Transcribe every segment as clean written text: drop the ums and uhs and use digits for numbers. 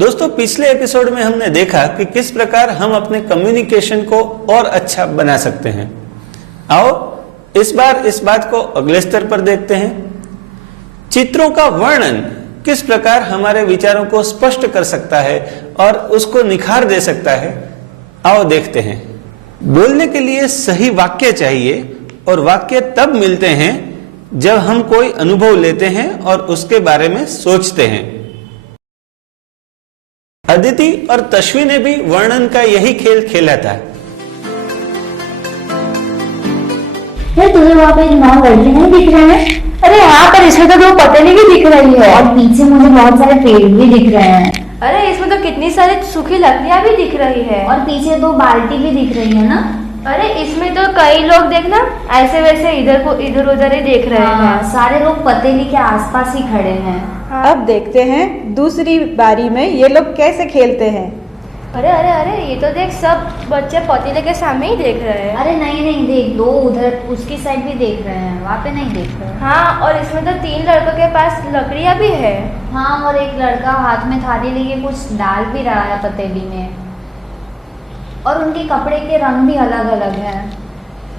दोस्तों, पिछले एपिसोड में हमने देखा कि किस प्रकार हम अपने कम्युनिकेशन को और अच्छा बना सकते हैं। आओ इस बार इस बात को अगले स्तर पर देखते हैं। चित्रों का वर्णन किस प्रकार हमारे विचारों को स्पष्ट कर सकता है और उसको निखार दे सकता है। आओ देखते हैं। बोलने के लिए सही वाक्य चाहिए और वाक्य तब मिलते हैं जब हम कोई अनुभव लेते हैं और उसके बारे में सोचते हैं। अदिति और तश्वी ने भी वर्णन का यही खेल खेला था। तुझे वहाँ पे 9 लड़के नहीं दिख रहे हैं? अरे यहाँ पर इसमें तो 2 पतेली भी दिख रही है और पीछे मुझे बहुत सारे पेड़ भी दिख रहे हैं। अरे इसमें तो कितनी सारी सूखी लकड़ियाँ भी दिख रही है और पीछे 2 बाल्टी भी दिख रही है ना। अरे इसमें तो कई लोग देखना ऐसे वैसे इधर उधर ही देख रहे हैं। सारे लोग पतेली के आसपास ही खड़े हैं। अब देखते हैं दूसरी बारी में ये लोग कैसे खेलते हैं। अरे अरे अरे ये तो देख, सब बच्चे पतीले के सामने ही देख रहे हैं। अरे नहीं देख, 2 उधर उसकी साइड भी देख रहे हैं, वहाँ पे नहीं देख रहे। हाँ, और इसमें तो 3 लड़कों के पास लकड़ियाँ भी है। हाँ, और एक लड़का हाथ में थाली लेके कुछ डाल भी रहा है पतीली में। और उनके कपड़े के रंग भी अलग अलग हैं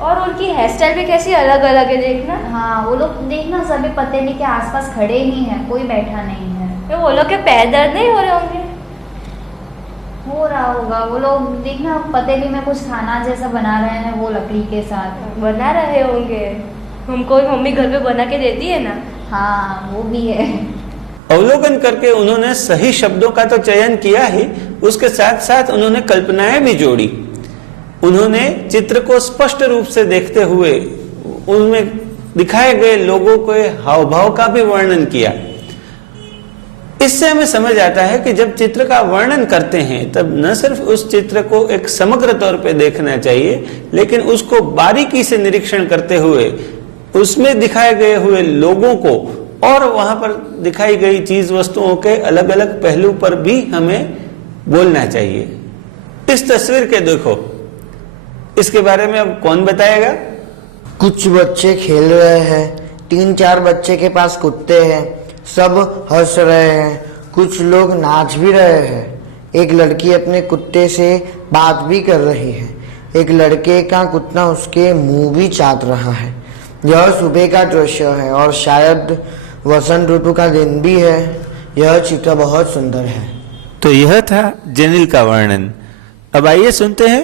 और उनकी हेयर स्टाइल भी कैसी अलग अलग है देखना। हाँ, वो लोग देखना सभी पतीली के आसपास खड़े ही हैं, कोई बैठा नहीं है। तो वो लोग के पैर दर्द नहीं हो रहे होंगे? हो रहा होगा। वो लोग देखना पतीली में कुछ खाना जैसा बना रहे हैं, वो लकड़ी के साथ बना रहे होंगे। हमको मम्मी घर पे बना के देती है ना। हाँ, वो भी है। अवलोकन करके उन्होंने सही शब्दों का तो चयन किया ही, उसके साथ साथ उन्होंने कल्पनाएं भी जोड़ी। उन्होंने चित्र को स्पष्ट रूप से देखते हुए उनमें दिखाए गए लोगों के हाव भाव का भी वर्णन किया। इससे हमें समझ आता है कि जब चित्र का वर्णन करते हैं तब न सिर्फ उस चित्र को एक समग्र तौर पे देखना चाहिए, लेकिन उसको बारीकी से निरीक्षण करते हुए उसमें दिखाए गए हुए लोगों को और वहां पर दिखाई गई चीज वस्तुओं के अलग अलग पहलू पर भी हमें बोलना चाहिए। इस तस्वीर के देखो, इसके बारे में अब कौन बताएगा? कुछ बच्चे खेल रहे हैं, 3-4 बच्चे के पास कुत्ते हैं, सब हंस रहे हैं, कुछ लोग नाच भी रहे हैं। एक लड़की अपने कुत्ते से बात भी कर रही है। एक लड़के का कुत्ता उसके मुंह भी चाट रहा है। यह सुबह का दृश्य है और शायद वसंत ऋतु का दिन भी है। यह चित्र बहुत सुंदर है। तो यह था जेनिल का वर्णन। अब आइए सुनते हैं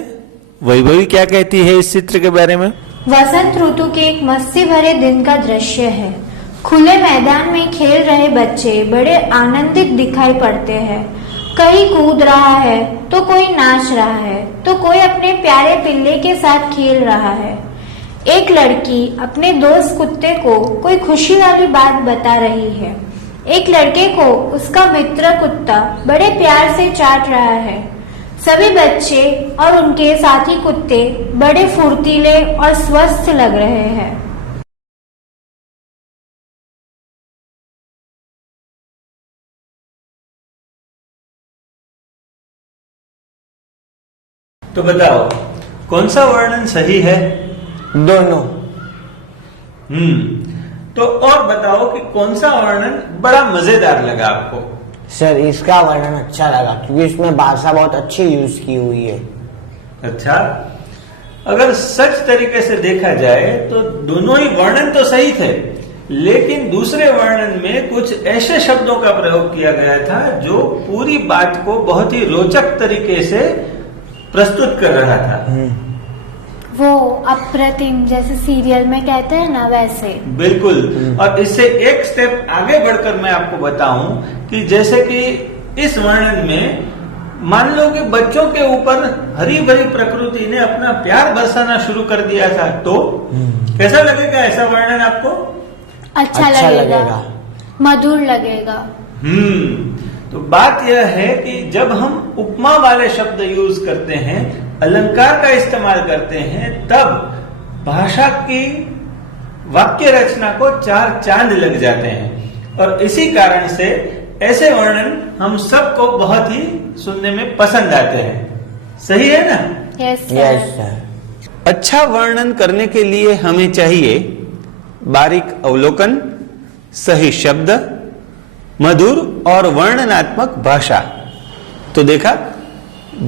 वैभवी क्या कहती है इस चित्र के बारे में। वसंत ऋतु के एक मस्ती भरे दिन का दृश्य है। खुले मैदान में खेल रहे बच्चे बड़े आनंदित दिखाई पड़ते हैं। कहीं कूद रहा है तो कोई नाच रहा है तो कोई अपने प्यारे पिल्ले के साथ खेल रहा है। एक लड़की अपने दोस्त कुत्ते को कोई खुशी वाली बात बता रही है। एक लड़के को उसका मित्र कुत्ता बड़े प्यार से चाट रहा है। सभी बच्चे और उनके साथी कुत्ते बड़े फुर्तीले और स्वस्थ लग रहे हैं। तो बताओ कौन सा वर्णन सही है? दोनों। तो और बताओ कि कौन सा वर्णन बड़ा मजेदार लगा आपको? सर, इसका वर्णन अच्छा लगा क्योंकि इसमें भाषा बहुत अच्छी यूज की हुई है। अच्छा, अगर सच तरीके से देखा जाए तो दोनों ही वर्णन तो सही थे, लेकिन दूसरे वर्णन में कुछ ऐसे शब्दों का प्रयोग किया गया था जो पूरी बात को बहुत ही रोचक तरीके से प्रस्तुत कर रहा था। वो अप्रतिम, जैसे सीरियल में कहते हैं ना, वैसे। बिल्कुल। और इससे एक स्टेप आगे बढ़कर मैं आपको बताऊं कि जैसे कि इस वर्णन में मान लो कि बच्चों के ऊपर हरी भरी प्रकृति ने अपना प्यार बरसाना शुरू कर दिया था, तो कैसा लगेगा ऐसा वर्णन आपको? अच्छा लगेगा, मधुर लगेगा। तो बात यह है कि जब हम उपमा वाले शब्द यूज करते हैं, अलंकार का इस्तेमाल करते हैं, तब भाषा की वाक्य रचना को 4 चांद लग जाते हैं। और इसी कारण से ऐसे वर्णन हम सबको बहुत ही सुनने में पसंद आते हैं। सही है ना? Yes sir. अच्छा वर्णन करने के लिए हमें चाहिए बारीक अवलोकन, सही शब्द, मधुर और वर्णनात्मक भाषा। तो देखा,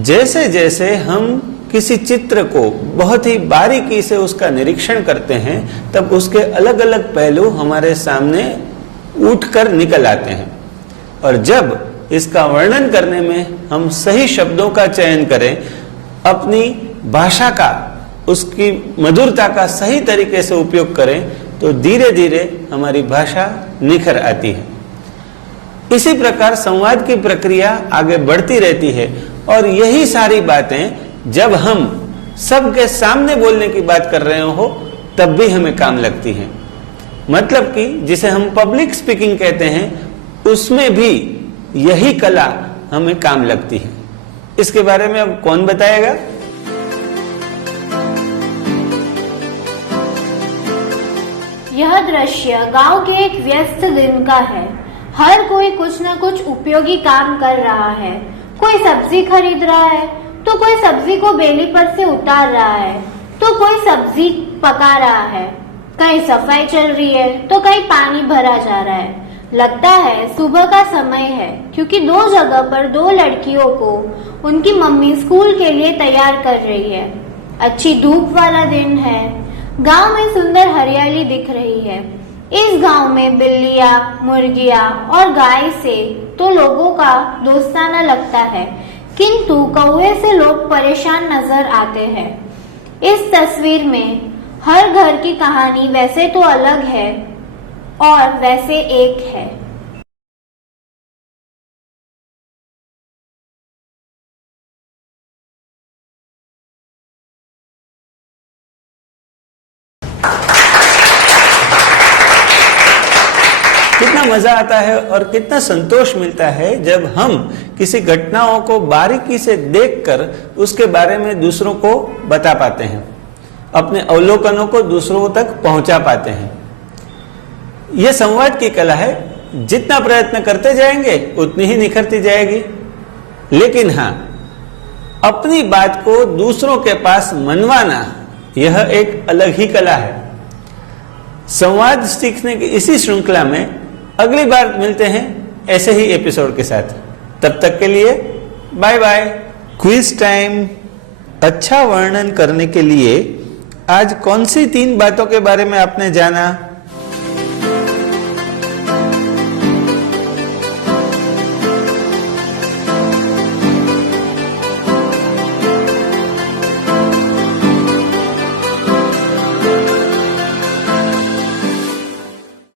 जैसे जैसे हम किसी चित्र को बहुत ही बारीकी से उसका निरीक्षण करते हैं, तब उसके अलग अलग पहलू हमारे सामने उठकर निकल आते हैं। और जब इसका वर्णन करने में हम सही शब्दों का चयन करें, अपनी भाषा का, उसकी मधुरता का सही तरीके से उपयोग करें, तो धीरे धीरे हमारी भाषा निखर आती है। इसी प्रकार संवाद की प्रक्रिया आगे बढ़ती रहती है और यही सारी बातें जब हम सबके सामने बोलने की बात कर रहे हो तब भी हमें काम लगती हैं। मतलब कि जिसे हम पब्लिक स्पीकिंग कहते हैं, उसमें भी यही कला हमें काम लगती है। इसके बारे में अब कौन बताएगा? यह दृश्य गांव के एक व्यस्त दिन का है। हर कोई कुछ न कुछ उपयोगी काम कर रहा है। कोई सब्जी खरीद रहा है, तो कोई सब्जी को बेली पर से उतार रहा है, तो कोई सब्जी पका रहा है। कहीं सफाई चल रही है, तो कहीं पानी भरा जा रहा है। लगता है सुबह का समय है, क्योंकि 2 जगह पर 2 लड़कियों को उनकी मम्मी स्कूल के लिए तैयार कर रही है। अच्छी धूप वाला दिन है। गांव में सुंदर हरियाली दिख रही है। इस गांव में बिल्लियां, मुर्गियां और गाय से तो लोगों का दोस्ताना लगता है, किंतु कौवे से लोग परेशान नजर आते हैं। इस तस्वीर में हर घर की कहानी वैसे तो अलग है और वैसे एक है। कितना मजा आता है और कितना संतोष मिलता है जब हम किसी घटनाओं को बारीकी से देखकर उसके बारे में दूसरों को बता पाते हैं, अपने अवलोकनों को दूसरों तक पहुंचा पाते हैं। यह संवाद की कला है। जितना प्रयत्न करते जाएंगे उतनी ही निखरती जाएगी। लेकिन हाँ, अपनी बात को दूसरों के पास मनवाना, यह एक अलग ही कला है। संवाद सीखने की इसी श्रृंखला में अगली बार मिलते हैं ऐसे ही एपिसोड के साथ। तब तक के लिए बाय बाय। Quiz time. अच्छा वर्णन करने के लिए आज कौन सी 3 बातों के बारे में आपने जाना?